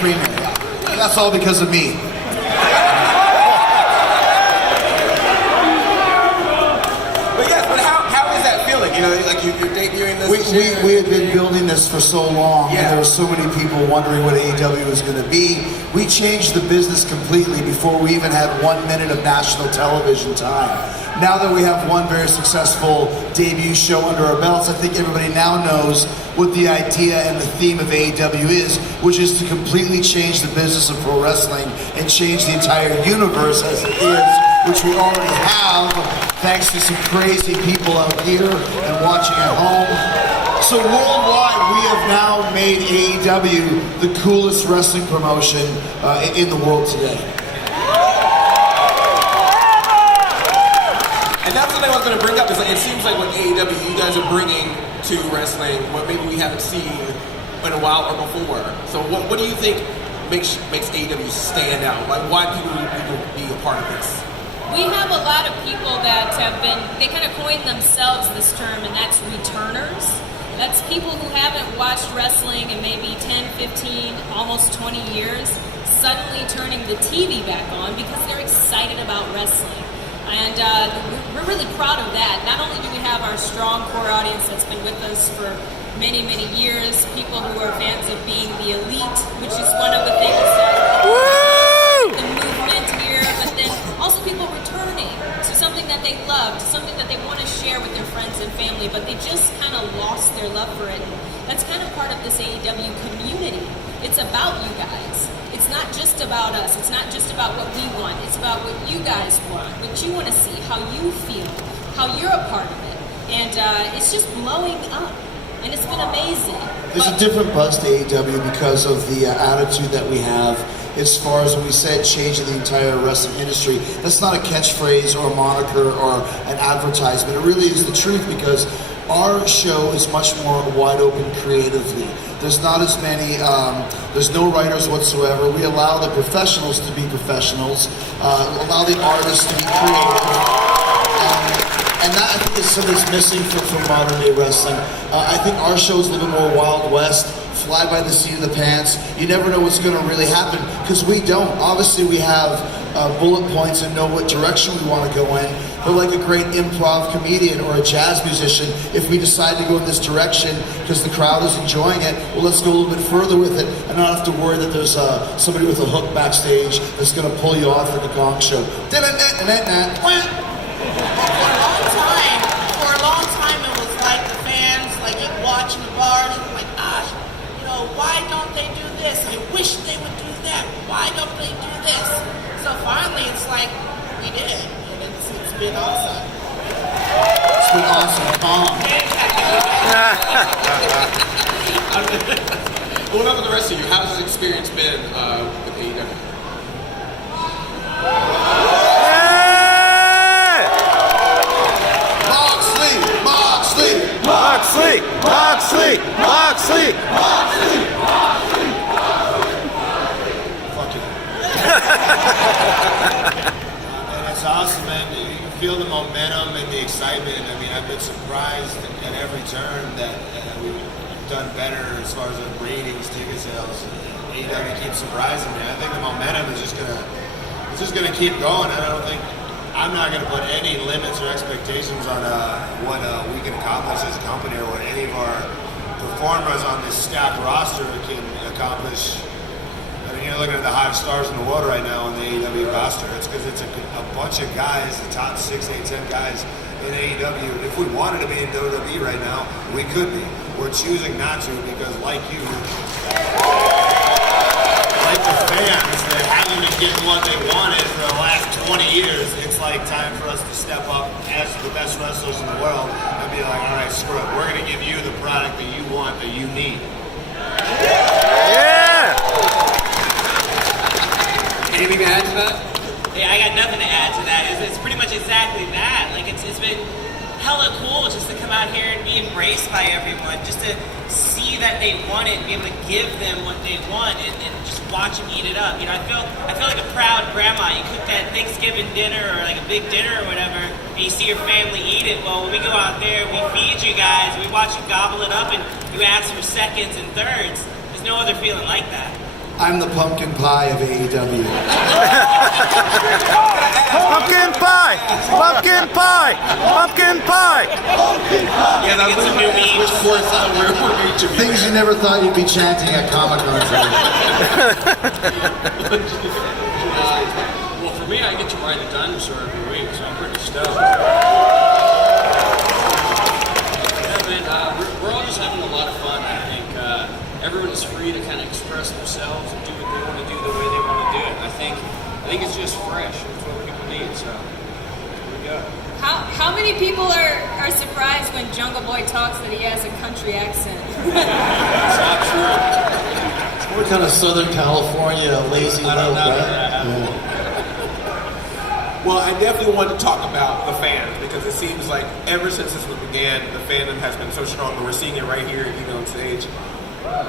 creamer. That's all because of me. You know, like you're debuting this. We had been building this for so long, and there were so many people wondering what AEW was going to be. We changed the business completely before we even had 1 minute of national television time. Now that we have one very successful debut show under our belts, I think everybody now knows what the idea and the theme of AEW is, which is to completely change the business of pro wrestling and change the entire universe as it is, which we already have, thanks to some crazy people out here and watching at home. So worldwide, we have now made AEW the coolest wrestling promotion in the world today. And that's something I was going to bring up, is like, it seems like what AEW you guys are bringing to wrestling, what maybe we haven't seen in a while or before. So what do you think makes AEW stand out? Like, why do people be a part of this? We have a lot of people that have been, they kind of coined themselves this term, and that's returners. That's people who haven't watched wrestling in maybe 10, 15, almost 20 years, suddenly turning the TV back on because they're excited about wrestling. And we're really proud of that. Not only do we have our strong core audience that's been with us for many, many years, people who are fans of being the elite, which is one of the things that the movement here, but then also people returning to something that they love, to something that they want to share with their friends and family, but they just kind of lost their love for it. And that's kind of part of this AEW community. It's about you guys. It's not just about us. It's not just about what we want. It's about what you guys want, what you want to see, how you feel, how you're a part of it. And it's just blowing up. And it's been amazing. There's a different buzz to AEW because of the attitude that we have as far as when we said changing the entire wrestling industry. That's not a catchphrase or a moniker or an advertisement. It really is the truth, because our show is much more wide open creatively. There's not as many, there's no writers whatsoever. We allow the professionals to be professionals, allow the artists to be creative. And that, I think, is something that's missing from modern day wrestling. I think our show is a little more Wild West, fly by the seat of the pants. You never know what's going to really happen, because we don't. Obviously, we have bullet points and know what direction we want to go in. But like a great improv comedian or a jazz musician, if we decide to go in this direction because the crowd is enjoying it, well, let's go a little bit further with it and not have to worry that there's somebody with a hook backstage that's going to pull you off like a gong show. For a long time, it was like the fans, like you'd watch in the bars, and like, gosh, you know, why don't they do this? I wish they would do that. Why don't they do this? So finally, it's like, we did, and it's been awesome. It's been awesome, Tom. What about the rest of you? How's this experience been with AEW? Moxley! Fuck you. And it's awesome, man. You can feel the momentum and the excitement. I mean, I've been surprised at every turn that we've done better as far as the ratings, ticket sales. AEW keeps surprising me. I think the momentum is just gonna keep going. I'm not going to put any limits or expectations on what we can accomplish as a company or what any of our performers on this stacked roster can accomplish. I mean, you're looking at the hottest stars in the world right now on the AEW roster. It's because it's a bunch of guys, the top 6, 8, 10 guys in AEW. If we wanted to be in WWE right now, we could be. We're choosing not to because, like you, like the fans that haven't been getting what they wanted for the last 20 years, it's like time for us to step up as the best wrestlers in the world and be like, all right, screw it. We're going to give you the product that you want, that you need. Yeah! Anything to add to that? Yeah, I got nothing to add to that. It's pretty much exactly that. Like, it's been hella cool just to come out here and be embraced by everyone, just to see that they want it, and be able to give them what they want, and just watch them eat it up. You know, I feel like a proud grandma. You cook that Thanksgiving dinner or like a big dinner or whatever, and you see your family eat it. Well, when we go out there, we feed you guys, we watch you gobble it up, and you ask for seconds and thirds. There's no other feeling like that. I'm the pumpkin pie of AEW. Pumpkin pie! Pumpkin pie! Pumpkin pie! Yeah, that was a new meme. Which course we're reaching. Things you never thought you'd be chanting at ComicCon today. Well, for me, I get to ride the dinosaur every week, so I'm pretty stoked. Yeah, man, we're all just having a lot of fun. I think everyone is free to kind of express themselves and do what they want to do the way they want to do it. I think it's just fresh. It's what people need. So here we go. How many people are surprised when Jungle Boy talks that he has a country accent? It's not true. We're kind of Southern California, lazy I don't low, know. right? Well, I definitely want to talk about the fans because it seems like ever since this began, the fandom has been so strong, and we're seeing it right here, even on stage.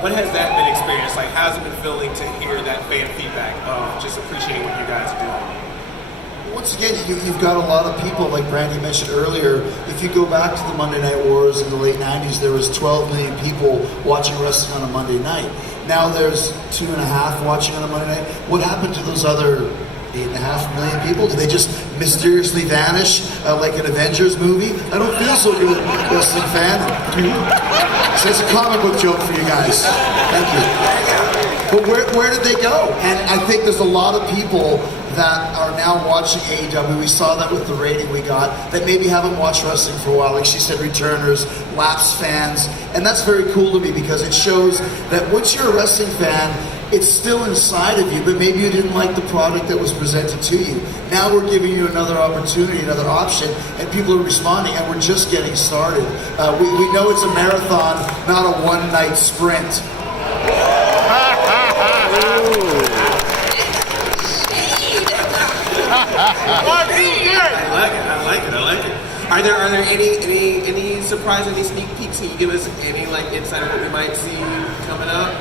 What has that been experienced like? How's it been feeling to hear that fan feedback of just appreciating what you guys are doing? Once again, you've got a lot of people, like Brandy mentioned earlier. If you go back to the Monday Night Wars in the late 90s, there was 12 million people watching wrestling on a Monday night. Now there's 2.5 watching on a Monday night. What happened to those other 8.5 million people? Did they just mysteriously vanish like an Avengers movie? I don't feel so good, wrestling fan. So it's a comic book joke for you guys. Thank you. But where did they go? And I think there's a lot of people that are now watching AEW. We saw that with the rating we got, that maybe haven't watched wrestling for a while. Like she said, returners, lapsed fans. And that's very cool to me because it shows that once you're a wrestling fan, it's still inside of you, but maybe you didn't like the product that was presented to you. Now we're giving you another opportunity, another option, and people are responding, and we're just getting started. We know it's a marathon, not a one-night sprint. I like it. Are there any surprise, any sneak peeks? Can you give us any like insight of what we might see coming up?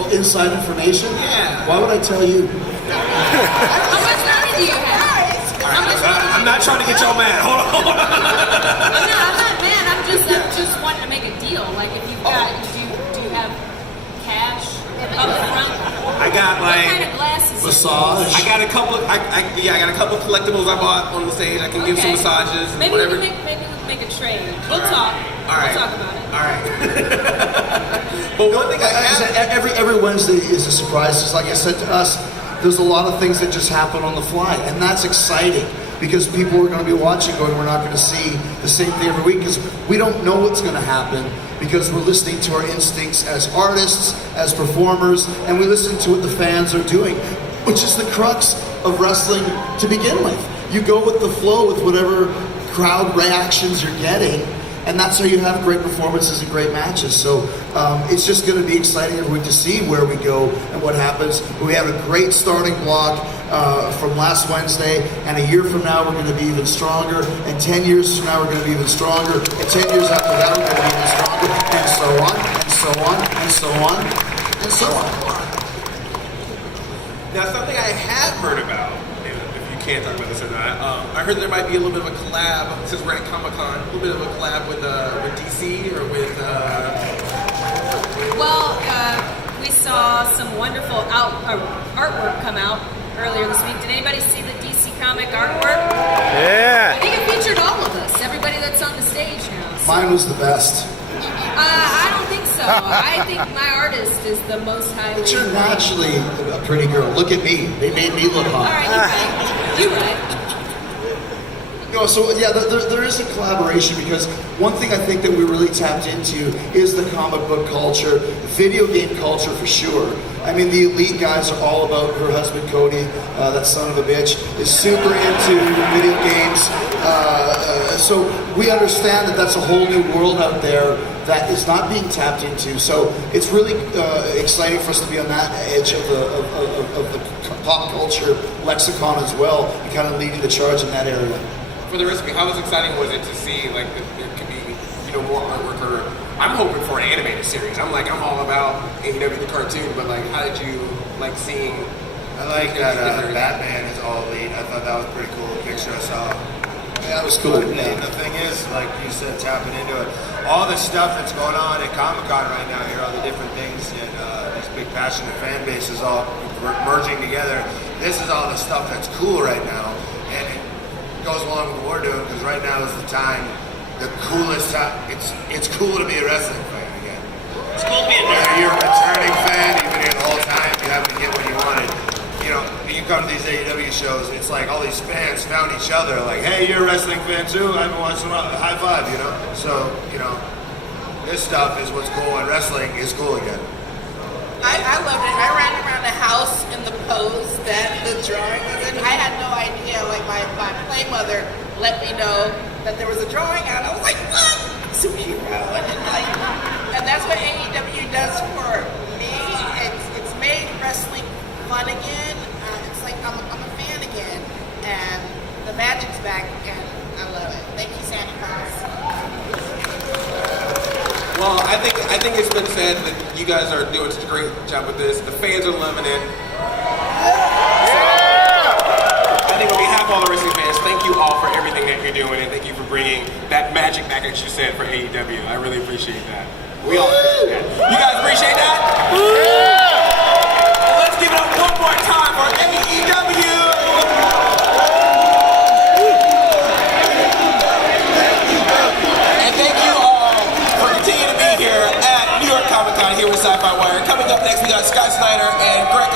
Oh, inside information? Yeah. Why would I tell you? How much money do you have? I'm not trying to get y'all mad. Hold on. I'm not mad. I'm just wanting to make a deal. Like if you've got, do you have cash up front? I got What kind like of glasses? Massage. I got a couple. I got a couple of collectibles I bought on the stage. I can give some massages. Maybe whatever. we can make a trade. We'll talk. All right. We'll talk about it. All right. But one thing I said, every Wednesday is a surprise. Just like I said to us, there's a lot of things that just happen on the fly, and that's exciting because people are going to be watching going, we're not going to see the same thing every week because we don't know what's going to happen because we're listening to our instincts as artists, as performers, and we listen to what the fans are doing, which is the crux of wrestling to begin with. You go with the flow with whatever crowd reactions you're getting, and that's how you have great performances and great matches. So it's just going to be exciting every week to see where we go and what happens. We have a great starting block from last Wednesday, and a year from now we're going to be even stronger, and 10 years from now we're going to be even stronger, and 10 years after that we're going to be even stronger, and so on, and so on, and so on, and so on. Now, something I have heard about, if you can't talk about this or not, I heard there might be a little bit of a collab, since we're at ComicCon, a little bit of a collab with DC or with... Well, we saw some wonderful artwork come out earlier this week. Did anybody see the DC comic artwork? Yeah. I think it featured all of us, everybody that's on the stage now. So, Mine was the best. I don't think so. I think my artist is the most highly... But you're naturally a pretty girl. Look at me. They made me look All hot. right, you're right. No, so yeah, there is a collaboration because one thing I think that we really tapped into is the comic book culture, video game culture for sure. I mean, the Elite guys are all about her husband Cody, that son of a bitch, is super into video games. So we understand that that's a whole new world out there that is not being tapped into. So it's really exciting for us to be on that edge of the pop culture lexicon as well, and kind of leading the charge in that area. For the rest of me, how exciting was it to see like that there could be more artwork? Or I'm hoping for an animated series. I'm all about AEW the cartoon, but like how did you like seeing? I like that Batman is all elite. I thought that was pretty cool. The picture I saw. Yeah, that was cool. And the thing is, like you said, tapping into it. All the stuff that's going on at ComicCon right now, all the different things, and these big passionate fan base is all merging together. This is all the stuff that's cool right now, and it goes along with what we're doing because right now is the time, the coolest time. It's cool to be a wrestling fan again. It's cool to be a nerd. Whether you're a returning fan, you've been here the whole time, you haven't get what you wanted. You know, you come to these AEW shows, it's like all these fans found each other. Like, hey, you're a wrestling fan too? I've been watching a high five, you know? So, you know, this stuff is what's cool, and wrestling is cool again. I loved it. I ran around the house in the pose that the drawing was in. I had no idea. Like, my play mother let me know that there was a drawing out. I was like, what? I'm a superhero. And that's what AEW does for me. It's made wrestling fun again. It's like I'm a fan again. And the magic's back, and I love it. Thank you, Santa Claus. Well, I think it's been said that you guys are doing such a great job with this. The fans are loving it. I think on behalf of all the wrestling fans, thank you all for everything that you're doing, and thank you for bringing that magic back, as you said, for AEW. I really appreciate that. We all appreciate that. You guys appreciate that? Well, let's give it up one more time for AEW. And thank you all for continuing to be here at New York ComicCon here with Sci-Fi Wire. Coming up next, we got Scott Snyder and Greg